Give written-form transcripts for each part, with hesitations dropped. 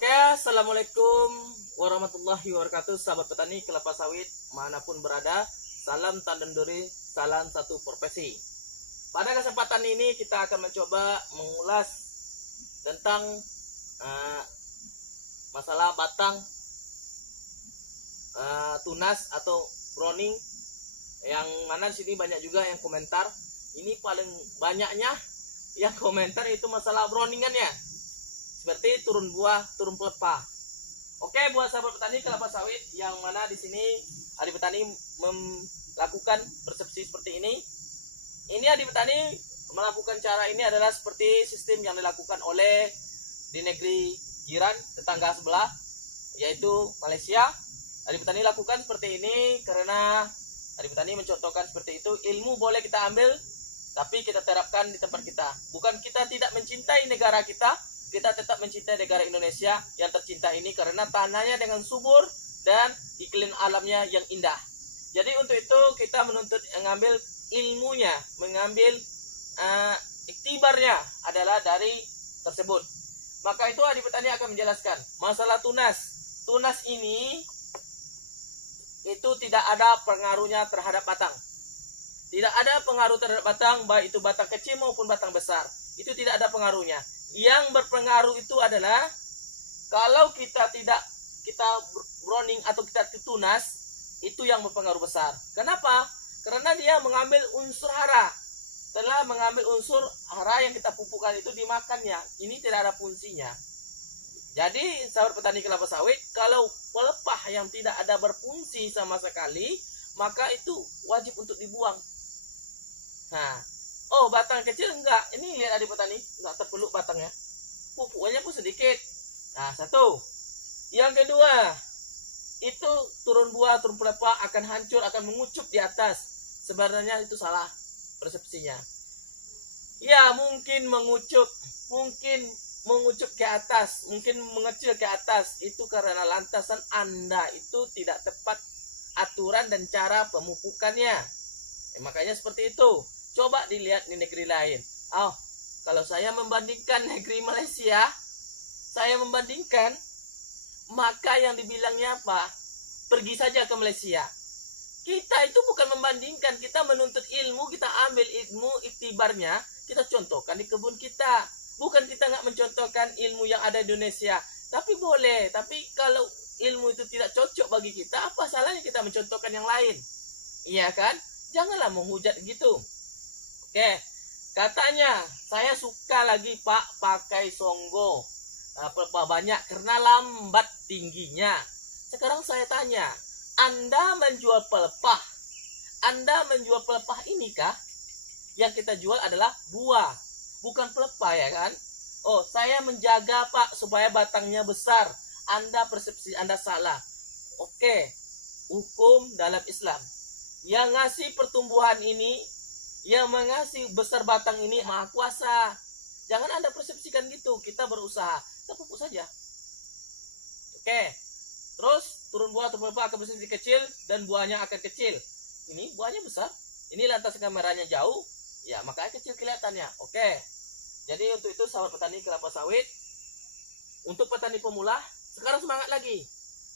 Oke, assalamualaikum warahmatullahi wabarakatuh, sahabat petani kelapa sawit manapun berada. Salam tandan duri, salam satu profesi. Pada kesempatan ini kita akan mencoba mengulas tentang masalah batang tunas atau browning, yang mana di sini banyak juga yang komentar. Ini paling banyaknya yang komentar itu masalah browningannya, seperti turun buah, turun pelepah. Oke, buat sahabat petani kelapa sawit yang mana di sini adik petani melakukan persepsi seperti ini. Ini adik petani melakukan cara ini adalah seperti sistem yang dilakukan oleh di negeri jiran tetangga sebelah, yaitu Malaysia. Adik petani lakukan seperti ini karena adik petani mencontohkan seperti itu. Ilmu boleh kita ambil, tapi kita terapkan di tempat kita. Bukan kita tidak mencintai negara kita, kita tetap mencintai negara Indonesia yang tercinta ini karena tanahnya dengan subur dan iklim alamnya yang indah. Jadi untuk itu kita menuntut mengambil ilmunya, mengambil iktibarnya adalah dari tersebut. Maka itu adik petani akan menjelaskan masalah tunas. Tunas ini itu tidak ada pengaruhnya terhadap batang. Tidak ada pengaruh terhadap batang, baik itu batang kecil maupun batang besar. Itu tidak ada pengaruhnya. Yang berpengaruh itu adalah kalau kita browning atau kita tunas, itu yang berpengaruh besar. Kenapa? Karena dia mengambil unsur hara. Setelah mengambil unsur hara yang kita pupukkan itu dimakannya. Ini tidak ada fungsinya. Jadi sahabat petani kelapa sawit, kalau pelepah yang tidak ada berfungsi sama sekali, maka itu wajib untuk dibuang. Nah, oh, batang kecil enggak. Ini lihat adik petani, enggak terpeluk batangnya. Pupuknya pun sedikit. Nah, satu. Yang kedua, itu turun buah, turun pelepah akan hancur, akan mengucup di atas. Sebenarnya itu salah persepsinya. Ya, mungkin mengucup ke atas, mungkin mengecil ke atas. Itu karena lantasan Anda itu tidak tepat aturan dan cara pemupukannya. Makanya seperti itu. Coba dilihat di negeri lain. Oh, kalau saya membandingkan negeri Malaysia, maka yang dibilangnya apa? Pergi saja ke Malaysia. Kita itu bukan membandingkan, kita menuntut ilmu, kita ambil ilmu iktibarnya, kita contohkan di kebun kita. Bukan kita nggak mencontohkan ilmu yang ada di Indonesia. Tapi boleh, tapi kalau ilmu itu tidak cocok bagi kita, apa salahnya kita mencontohkan yang lain? Iya kan? Janganlah menghujat gitu. Oke, katanya saya suka lagi Pak pakai songgo pelepah banyak karena lambat tingginya. Sekarang saya tanya, Anda menjual pelepah ini kah? Yang kita jual adalah buah, bukan pelepah, ya kan? Oh, saya menjaga Pak supaya batangnya besar. Anda persepsi Anda salah. Oke, hukum dalam Islam yang ngasih pertumbuhan ini, yang mengasih besar batang ini Maha Kuasa. Jangan Anda persepsikan gitu. Kita berusaha, kita pupuk saja. Oke. Terus turun buah, turun pelepah akan bersih kecil dan buahnya akan kecil. Ini buahnya besar. Ini lantas kameranya jauh, ya makanya kecil kelihatannya. Oke. Jadi untuk itu sahabat petani kelapa sawit, untuk petani pemula, sekarang semangat lagi.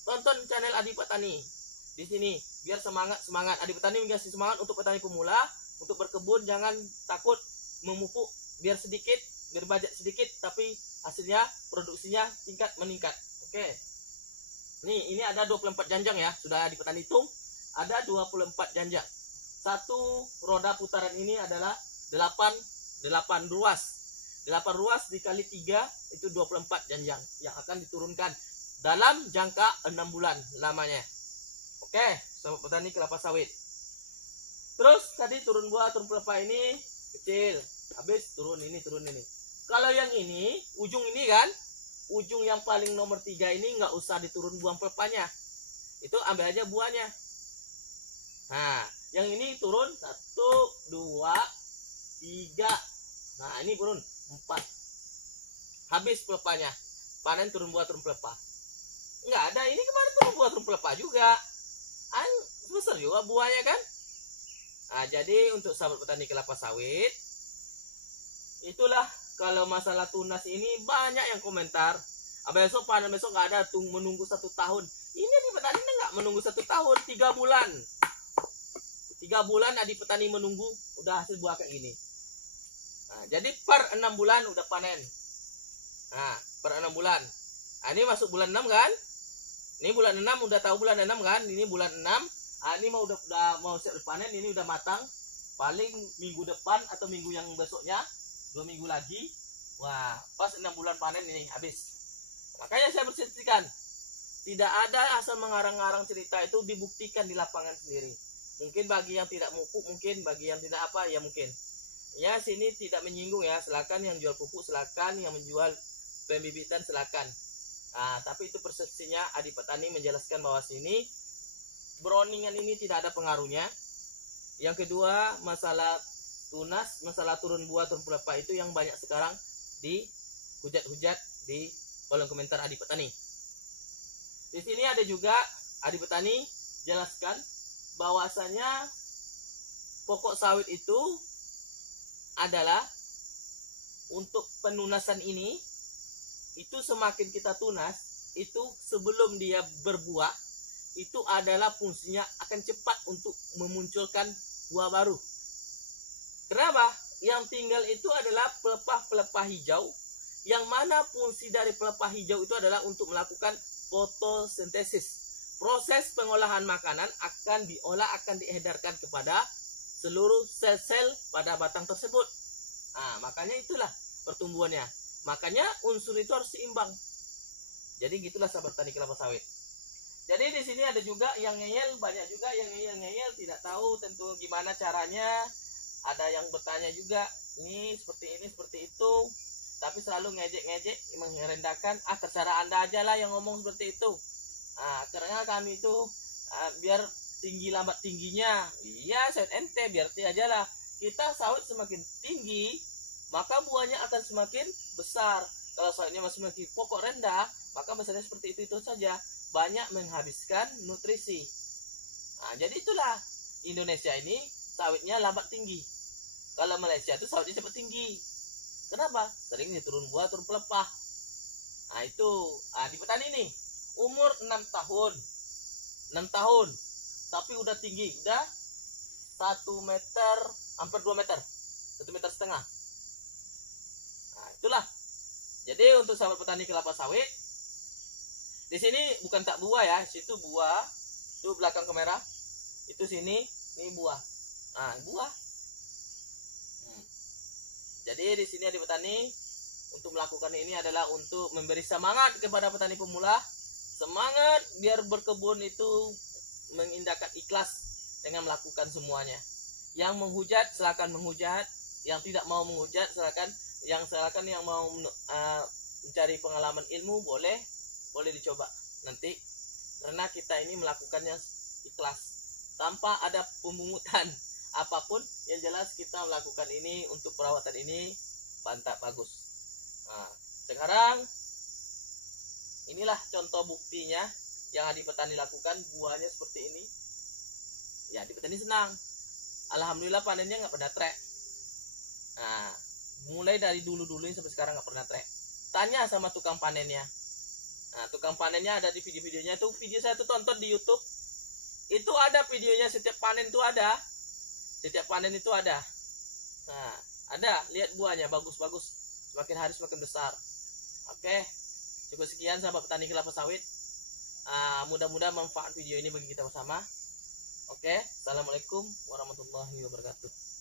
Tonton channel Adi Petani di sini biar semangat. Adi Petani mengasih semangat untuk petani pemula. Untuk berkebun jangan takut memupuk, biar budget sedikit tapi hasilnya, produksinya meningkat. Oke. Ini ada 24 janjang ya, sudah di petani hitung, ada 24 janjang. Satu roda putaran ini adalah 8 ruas. 8 ruas dikali 3 itu 24 janjang yang akan diturunkan dalam jangka 6 bulan lamanya. Oke, sahabat petani kelapa sawit. Terus tadi turun buah, turun pelepah ini kecil, habis turun ini. Kalau yang ini, ujung ini kan, ujung yang paling nomor 3 ini nggak usah diturun buah pelepahnya, itu ambil aja buahnya. Nah, yang ini turun 1, 2, 3. Nah, ini turun 4. Habis pelepahnya, panen turun buah, turun pelepah. Nggak ada, ini kemarin turun buah, turun pelepah juga. Besar juga buahnya kan. Nah, jadi untuk sahabat petani kelapa sawit, itulah kalau masalah tunas ini banyak yang komentar. Besok panen, besok nggak ada, menunggu 1 tahun. Ini Adi Petani nggak menunggu 1 tahun, 3 bulan. 3 bulan Adi Petani menunggu udah hasil buah kayak gini. Nah, jadi per 6 bulan udah panen. Nah, per 6 bulan. Nah, ini masuk bulan 6 kan? Ini bulan 6, udah tahu bulan 6 kan? Ini bulan 6. Nah, ini udah mau siap panen, ini udah matang. Paling minggu depan atau minggu yang besoknya, 2 minggu lagi. Wah, pas 6 bulan panen ini habis. Makanya saya berceritakan, tidak ada asal mengarang-arang cerita, itu dibuktikan di lapangan sendiri. Mungkin bagi yang tidak mupuk, mungkin bagi yang tidak apa, ya mungkin. Ya, sini tidak menyinggung ya, silakan yang jual pupuk, silakan yang menjual pembibitan, silakan. Nah, tapi itu persepsinya Adi Petani menjelaskan bahwa sini browningan ini tidak ada pengaruhnya. Yang kedua, masalah tunas, masalah turun buah, turun pelepah itu yang banyak sekarang dihujat-hujat di kolom komentar Adi Petani. Di sini ada juga Adi Petani jelaskan bahwasanya pokok sawit itu adalah untuk penunasan ini, itu semakin kita tunas, itu sebelum dia berbuah, itu adalah fungsinya akan cepat untuk memunculkan buah baru. Kenapa? Yang tinggal itu adalah pelepah-pelepah hijau, yang mana fungsi dari pelepah hijau itu adalah untuk melakukan fotosintesis. Proses pengolahan makanan akan diolah, akan diedarkan kepada seluruh sel-sel pada batang tersebut. Nah, makanya itulah pertumbuhannya. Makanya unsur itu harus seimbang. Jadi gitulah sahabat tani kelapa sawit. Jadi di sini ada juga yang ngeyel, banyak juga yang ngeyel tidak tahu tentu gimana caranya. Ada yang bertanya juga, ini seperti itu. Tapi selalu ngejek-ngejek, merendahkan. Terserah Anda aja lah yang ngomong seperti itu. Karena kami itu biar tinggi lambat tingginya. Iya, sawit ente biar aja lah. Kita sawit semakin tinggi, maka buahnya akan semakin besar. Kalau sawitnya masih memiliki pokok rendah, maka besarnya seperti itu saja. Banyak menghabiskan nutrisi. Jadi itulah Indonesia ini sawitnya lambat tinggi. Kalau Malaysia itu sawitnya cepat tinggi. Kenapa? Sering turun buah, turun pelepah. Itu Adi Petani nih umur 6 tahun. 6 tahun. Tapi udah tinggi, udah 1 meter, hampir 2 meter. 1,5 meter. Itulah. Jadi untuk sahabat petani kelapa sawit, di sini bukan tak buah ya, situ buah, itu belakang kamera, itu sini, ini buah. Buah. Jadi di sini Adi Petani untuk melakukan ini adalah untuk memberi semangat kepada petani pemula, semangat biar berkebun itu mengindahkan ikhlas dengan melakukan semuanya. Yang menghujat silakan menghujat, yang tidak mau menghujat silakan yang mau mencari pengalaman ilmu boleh dicoba nanti, karena kita ini melakukannya ikhlas tanpa ada pemungutan apapun. Yang jelas kita melakukan ini untuk perawatan ini mantap, bagus. Sekarang inilah contoh buktinya yang Adi Petani lakukan, buahnya seperti ini. Ya, Adi Petani senang. Alhamdulillah panennya nggak pernah trek. Mulai dari dulu-dulu sampai sekarang nggak pernah trek. Tanya sama tukang panennya. Tukang panennya ada di video-videonya itu. Video saya tuh tonton di YouTube. Itu ada videonya, setiap panen itu ada. Setiap panen itu ada. Ada, lihat buahnya bagus-bagus. Semakin hari semakin besar. Oke. Cukup sekian sahabat petani kelapa sawit. Mudah-mudahan manfaat video ini bagi kita bersama. Oke. Assalamualaikum warahmatullahi wabarakatuh.